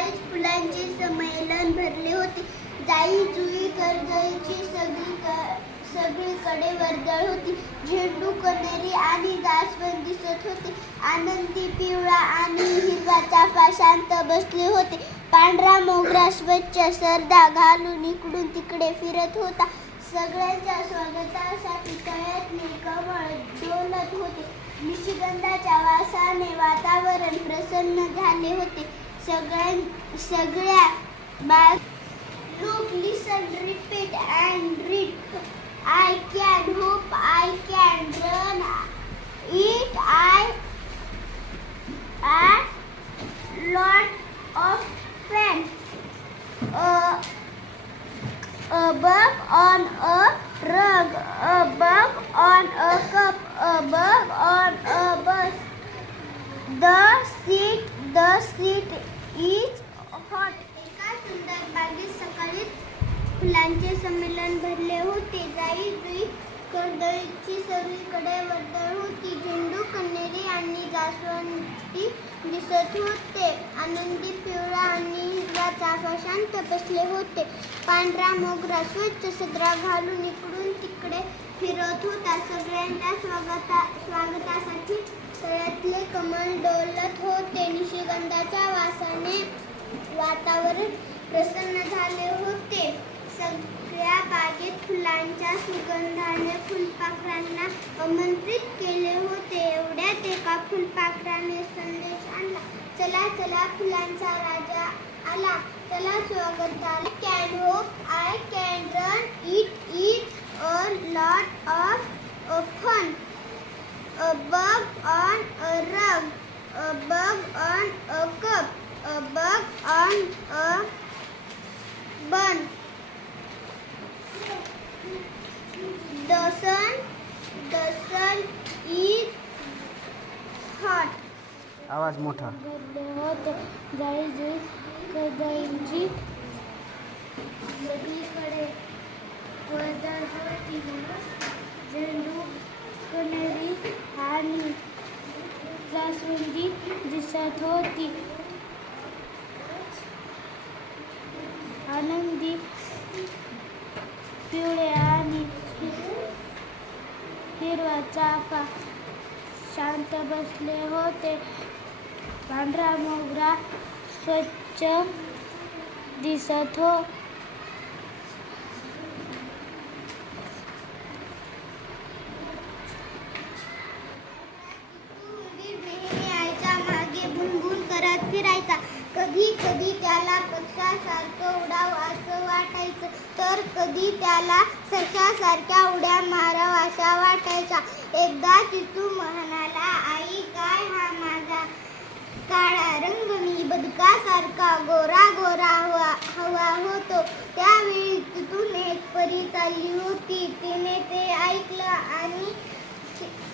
सकाळीच फुलांचे संमेलन भरले होते. जाई जुई करजाईची सगळी सगळीकडे वर्दळ होती. झेंडू कनेरी आणि जास्वंद दिसत होते. आनंदी पिवळा आणि हिरवा चाफा शांत बसले होते. पांढरा मोगरा स्वच्छ सरदा घालून इकडून तिकडे फिरत होता. सगळ्यांच्या स्वागतासाठी तळ्यातले कमळ डोलत होते. निशिगंधाच्या वासाने वातावरण प्रसन्न झाले होते. सगळ्यां सगळ्या बा Look, listen, repeat and read. I can hope, I can run. सगळ्यांना सगळ्यांच्या स्वागता स्वागतासाठी तळ्यातले कमल डोलत होते निशिगंधाच्या वासाने वातावरण प्रसन्न झाले होते. सगळ्या बागेत फुलांच्या सुगंधाने फुलपाखरांना आमंत्रित केले होते. एवढ्यात एका फुलपाखराने संदेश आणला चला चला फुलांचा राजा आला. चला स्वागताला can hope I can run it it a lot of Fun a bug on a rug, a bug on a cup, a bug on a bun. The sun, the sun is hot. आवाज मोठा भरले होते जाई जुई कदाईंची सगळीकडे वर्दळ होती झेंडू कनेरी आणि जास्वंदी दिसत होती. आनंदी पिवळे आणि हिरवा चाफा शांत बसले होते. पांढरा मोगरा स्वच्छ दिसत हो कधी कधी त्याला पक्षासारखं उडाव असं वाटायचं. तर कधी त्याला सशासारख्या उड्या माराव अशा वाटायच्या एकदा चितू म्हणाला आई काय हा माझा काळा रंग? मी बदकासारखा गोरा गोरा हवा हवा होतो. त्यावेळी तिथून एक परी चालली होती. तिने ते ऐकलं आणि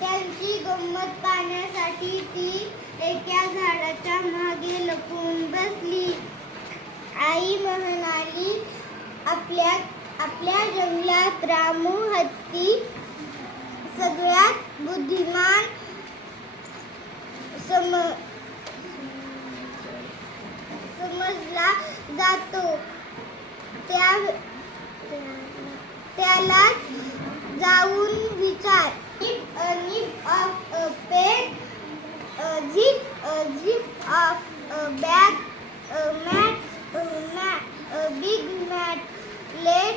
त्यांची गंमत पाहण्यासाठी ती एका झाडाच्या मागे लपून बसली. आई म्हणाली आपल्या आपल्या जंगलात रामू हत्ती सगळ्यात बुद्धिमान सम समजला जातो. त्या त्याला जाऊन विचार. आणि nib zip, a zip of a bag, a mat, a mat, a big mat. Let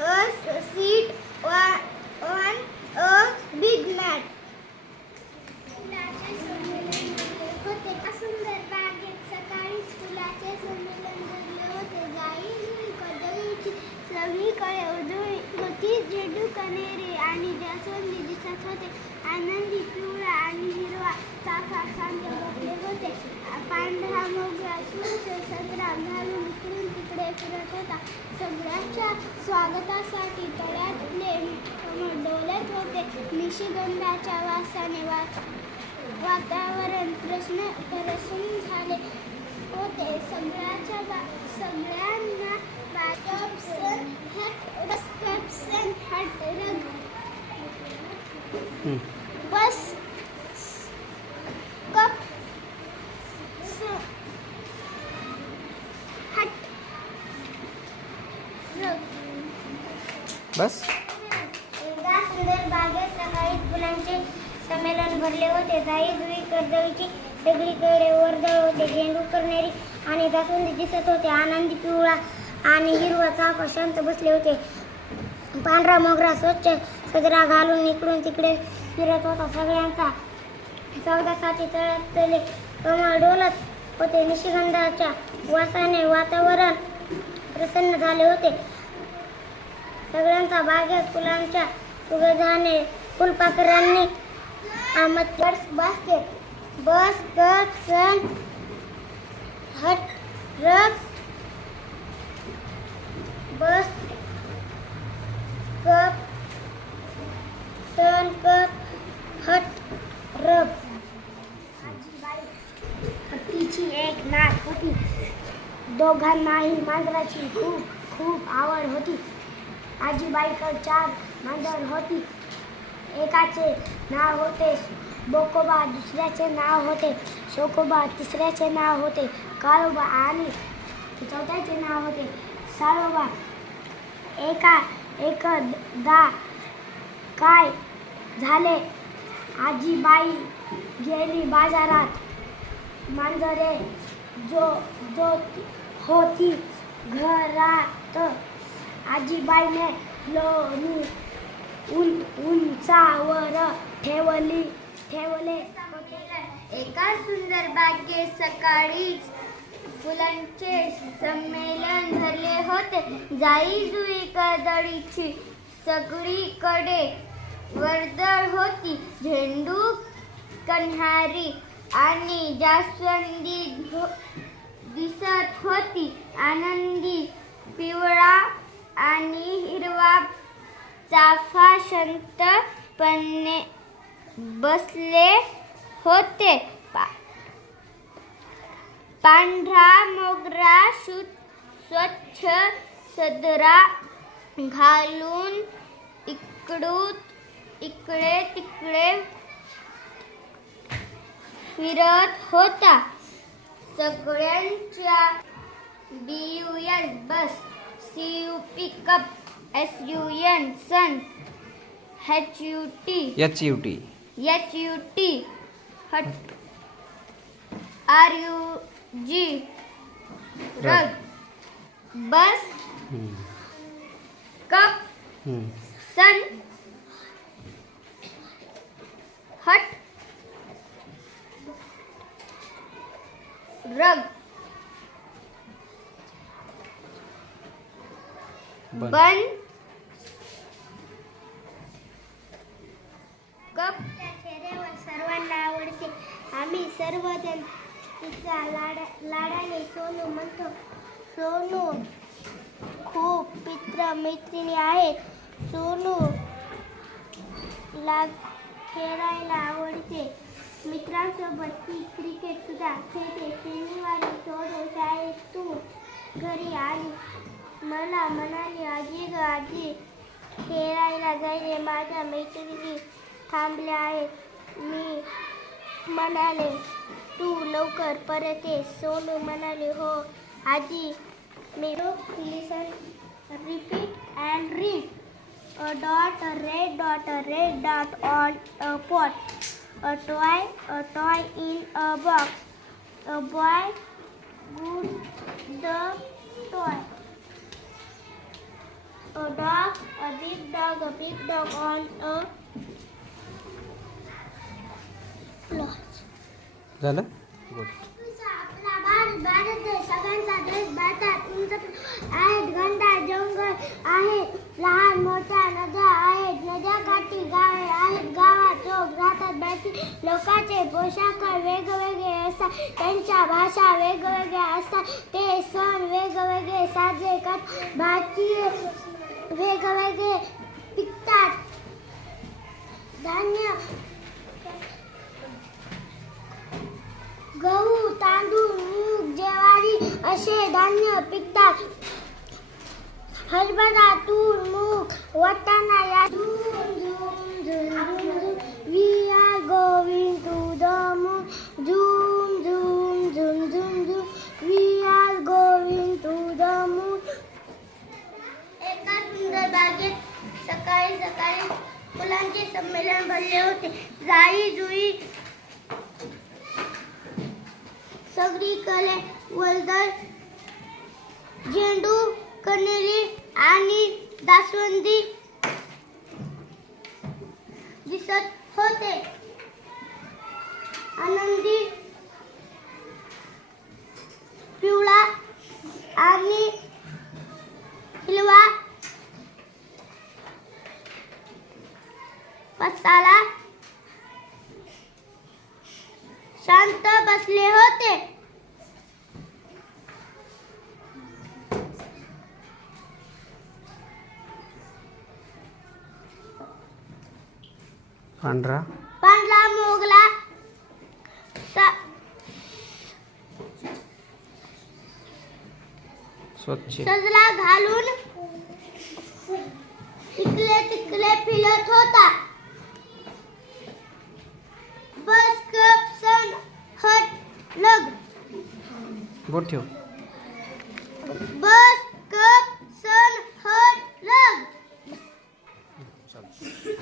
us sit on, on a big mat. होते सुंदर बागेत सकाळीच फुलाचे संमेलन भरले होते जाई कदळीची सगळीकडे उजळी होती झेंडू कनेरी आणि जास्वंद दिसत होते आनंदी पिवळा आणि हिरवा चाफा शांत बघले होते. पांढरा मोगरा स्वच्छ सगळा घालून इकडून तिकडे फिरत होता. सगळ्यांच्या स्वागतासाठी तळ्यातले डोलत होते. निशिगंधाच्या वासाने वा वातावरण प्रश्न प्रसन्न झाले होते. सगळ्याच्या बा सगळ्यांना बाजूसन हॅट बसकसन हट रग बस. कप. बस. फुलांचे संमेलन भरले होते. जाई जुई कर्दळीची सगळीकडे वर्दळ होते. झेंडू करणारी आणि जास्वंदी दिसत होते. आनंदी पिवळा आणि हिरवा चाप शांत बसले होते. पांढरा मोगरा स्वच्छ सजरा घालून इकडून तिकडे फिरत होता सगळ्यांचा. सौदासाठी तळतले कमळ डोलत होते. निशिगंधाच्या वासाने वातावरण प्रसन्न झाले होते. सगळ्यांचा बागेत फुलांच्या सुगंधाने फुलपाखरांनी आमत बास्केट बस कप सन हट रग बस कप सन कप हट रब तिची एक नात होती. दोघांनाही मांजराची खूप खूप आवड होती. आजीबाईकडे चार मांजर होती. एकाचे नाव होते बोकोबा दुसऱ्याचे नाव होते शोकोबा तिसऱ्याचे नाव होते काळोबा आणि चौथ्याचे नाव होते साळोबा. एका एकदा काय झाले? आजीबाई गेली बाजारात. मांजरे जो जो होती घरात. आजीबाईने लोणी उं उंचावर ठेवली ठेवले. एका सुंदर बागेत सकाळीच फुलांचे संमेलन धरले होते. जाई जुई कदळीची सगळीकडे वर्दळ होती. झेंडू कन्हारी आणि जास्वंदी दिसत होती. आनंदी पिवळा आणि हिरवा चाफा शांतपणे बसले होते. पा- पांढरा मोगरा शु स्वच्छ सदरा घालून इकडून इकडे तिकडे फिरत होता. सगळ्यांच्या B U S bus C U P cup S U N sun H U T H U T H U T hut R U G rug bus cup sun hut. Rug. Bun cup. सर्वांना आवडते. आम्ही सर्वजण तिचा लाडा लाडाने सोनू म्हणतो सोनू खूप मित्र मैत्रिणी आहेत. सोनू ला खेळायला आवडते. मित्रांसोबत ती क्रिकेट सुद्धा खेळते. शनिवारी सोडू शाळेतून घरी आली मला म्हणाली आजी ग आजी खेळायला जायले. माझ्या मैत्रिणी थांबल्या आहेत. मी म्हणाले तू लवकर परत ये. सोनू म्हणाले हो आजी मी listen repeat and read a dot, a red dot, a red dot on a pot, a toy, a toy in a box, a boy good the toy, a dog, a big dog, a big dog on a cloth. झालं good आपला भारत भारत देश सगळ्यांचा पोशाख वेगवेगळे असतात त्यांच्या भाषा वेगवेगळ्या असतात ते सण वेगवेगळे साजरे करतात भारतीय वेगवेगळे पिकतात. धान्य गहू तांदूळ मूग ज्वारी असे धान्य पिकतात. हरभरा तूर मूग वाटाणा या zoom zoom zoom zoom zoom we are going to the moon zoom zoom zoom zoom zoom we are going to the moon एका सुंदर बागेत चिखले वलदर झेंडू कनेरी आणि दासवंदी दिसत होते आनंदी पिवळा आणि हिरवा पसाला शांत बसले होते. पांढरा. पांढरा मोगला स्वच्छ. सजला घालून इकडे तिकडे फिरत होता बस कप सन हट लग बोट ठेव. बस कप सन हट लग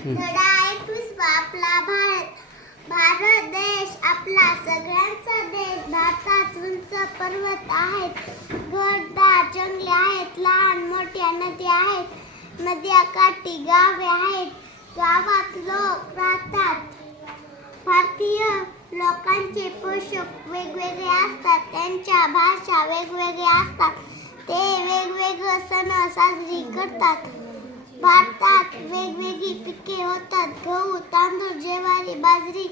हम्म. धडा एकवीस आपला भारत. भारत देश आपला सगळ्यांचा देश. भारतात उंच पर्वत आहेत. घरदार जंगले आहेत. लहान मोठ्या नद्या आहेत. नद्या काठी गावे आहेत. गावात लोक राहतात. भारतीय लोकांचे पोषक वेगवेगळे असतात त्यांच्या भाषा वेगवेगळ्या असतात ते वेगवेगळे सण साजरी करतात. भारतात वेगवेगळी पिके होतात गहू तांदूळ ज्वारी बाजरी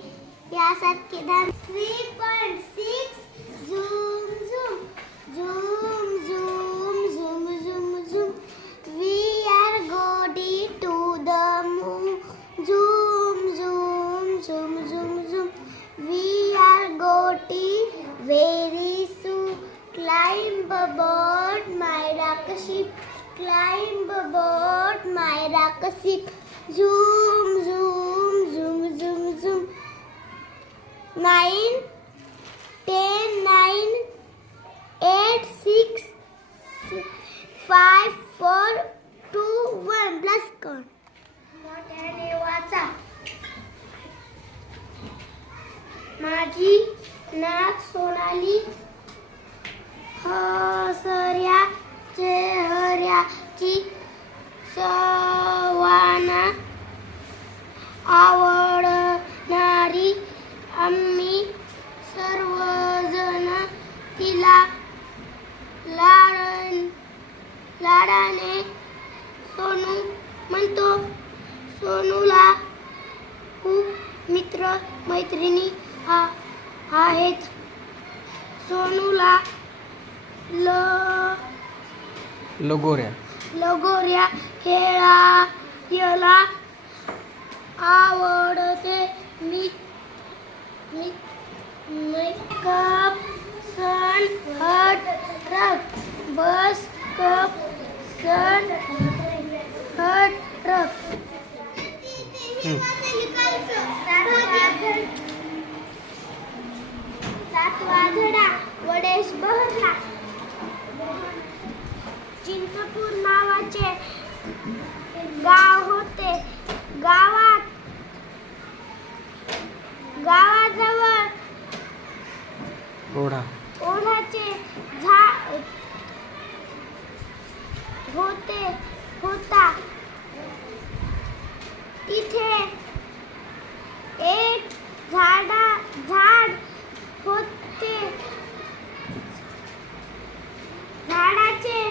यासारखे धान three point six zoom zoom zoom climb aboard my rocket ship. Zoom सवाना आवडणारी. आम्ही सर्वजण तिला लाडन लाडाने सोनू म्हणतो. सोनूला खूप मित्र मैत्रिणी आहेत. सोनूला ल लगोऱ्या. लगोऱ्या खेळायला आवडते. मी मी मेकअप सण हट ट्रक बस कप सण हट ट्रक सातवा धडा वडेश बहरला. चिंचपूर नावाचे गाव होते. गावात गावाजवळ ओढा. ओढ्याचे झाड होते होता. तिथे एक झाडा झाड होते. झाडाचे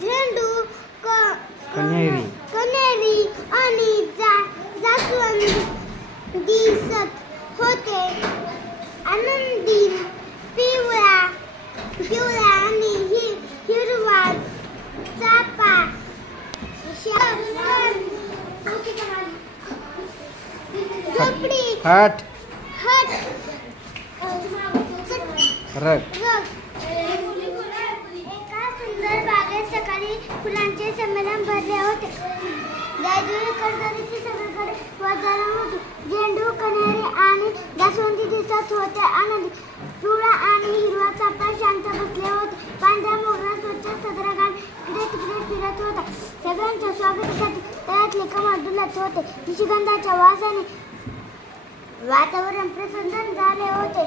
झेंडू क- कन्हेरी कन्हेरी आणि जा जास्वंद दिसत होते आनंदी पिवळा पिवळा आणि हि हिरवा चापा झोपडी हट हट रग रग. एका सुंदर बागेत सकाळी फुलांचे संमेलन भरले होते गायजुरी कडकडीची सगळीकडे वातावरण होते झेंडू कन्हेरी आणि जास्वंदी होते. आनंदी पिवळा आणि हिरवा चापा शांत बसले होते. पांढऱ्या मोगरा स्वच्छ सदरागार इकडे तिकडे फिरत होता. सगळ्यांच्या स्वागतासाठी तळ्यातले कमळ डुलत होते. निशिगंधाच्या वासाने वातावरण प्रसन्न झाले होते.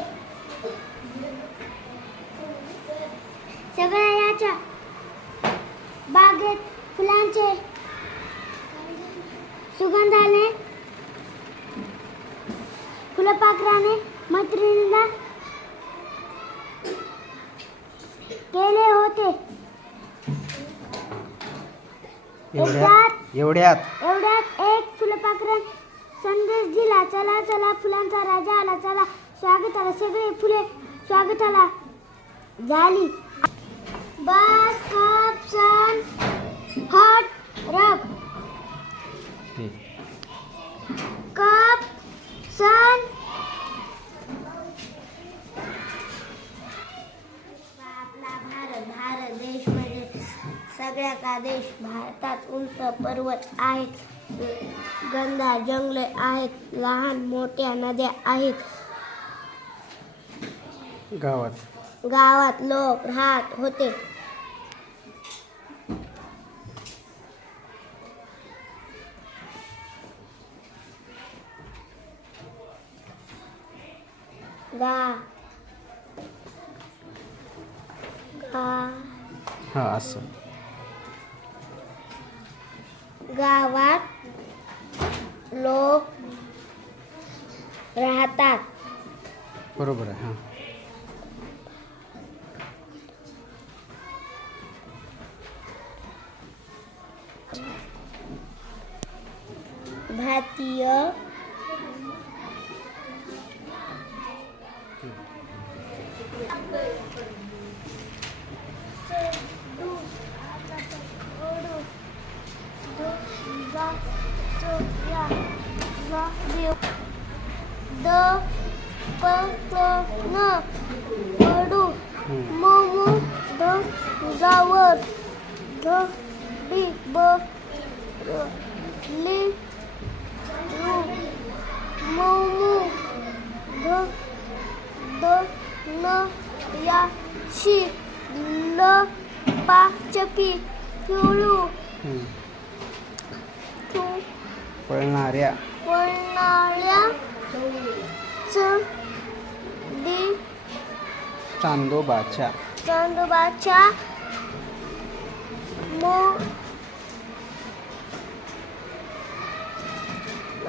सगळ्या याच्या बागेत फुलांचे सुगंधाने फुलपाखराने मैत्रिणीला केले होते. एवढ्यात? एवढ्यात? एवढ्यात? एक फुलपाखरन संदेश दिला. चला चला फुलांचा राजा आला. चला स्वागताला सगळे फुले स्वागताला झाली. बस कप सन हॉट रब हे. कप सन आपला भारत भारत देश म्हणजे सगळ्या का देश भारतात उंच पर्वत आहेत. गंगा जंगले आहेत. लहान मोठ्या नद्या आहेत. गावात. गावात लोक राहत होते. गा गा. हा असं. गावात लोक राहतात. बरोबर आहे हां. भारतीय चांदोबाच्या चांदोबाच्या मो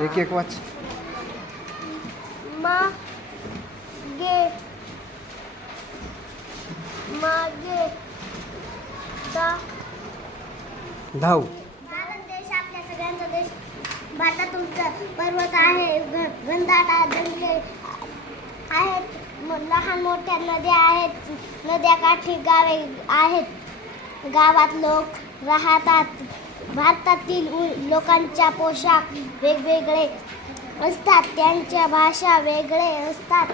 एक एक वाच. मागे मागे दा धाव. भारत देश आपल्या सगळ्यांचा देश भारतात उंच पर्वत आहे. घनदाट जंगले आहेत. लहान मोठ्या नद्या आहेत. नद्याकाठी गावे आहेत. गावात लोक राहतात. भारतातील लोकांच्या पोशाख वेगवेगळे असतात. त्यांच्या भाषा वेगळे असतात.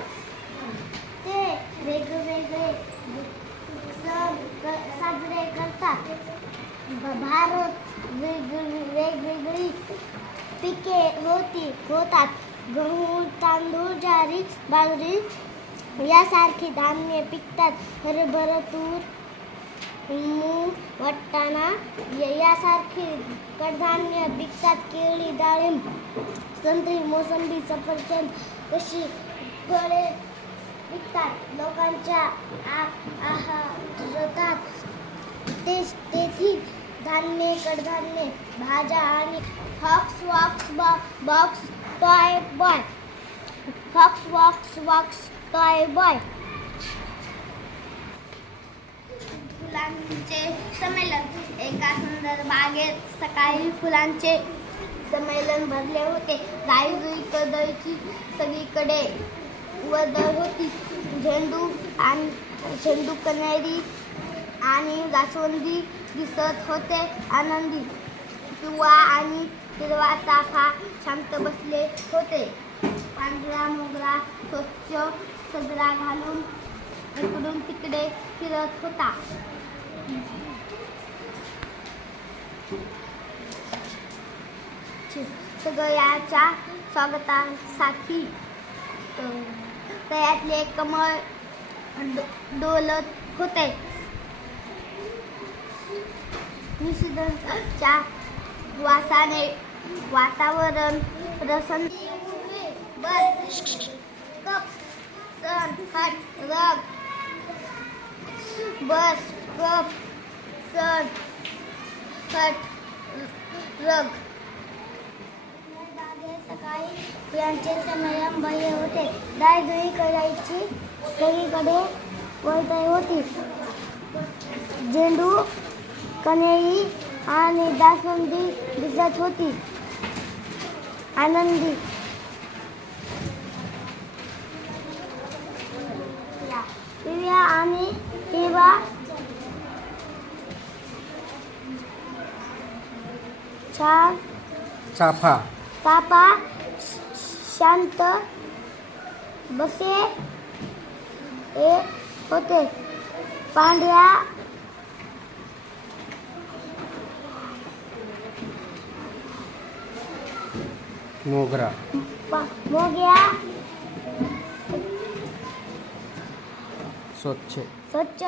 ते वेगवेगळे सण साजरे करतात. भारत वेगवेगळी वेगवेगळी पिके होती होतात. गहू तांदूळ ज्वारी बाजरी यासारखी धान्य पिकतात. हरभरा तूर मूग वाटाणा यासारखी कडधान्य पिकतात. केळी डाळिंब संत्री मोसंबी सफरचंद अशी फळे पिकतात. लोकांच्या आ- आहारात तेच तेथी धान्य कडधान्य भाज्या आणि hawks walks box toy boy fox walks walks toy boy. फुलांचे संमेलन. एका सुंदर बागेत सकाळी फुलांचे संमेलन भरले होते. गायी कदळीची सगळीकडे वदळ होती. झेंडू आणि झेंडू कनेरी आणि जास्वंदी दिसत होते. आनंदी पिवळा आणि हिरवा चाफा शांत बसले होते. पांढरा मोगरा स्वच्छ सजरा घालून इकडून तिकडे फिरत होता. सगळ्याच्या स्वागतासाठी त्यातले कमळ डोलत होते. विसर्जनाच्या वासाने वातावरण प्रसन्न बस. सण हट रग बस कप सण हट रग. सकाळी फुलांचे समारंभ होते. दाय करायची सगळीकडे वळताय होती. झेंडू कनेरी आणि जास्वंदी दिसत होती. आनंदी. पिवळ्या आणि हिरवा छान चाफा. तापा शांत. बसे. ए होते. पांढऱ्या. मोगरा. पा- मोग्या स्वच्छ स्वच्छ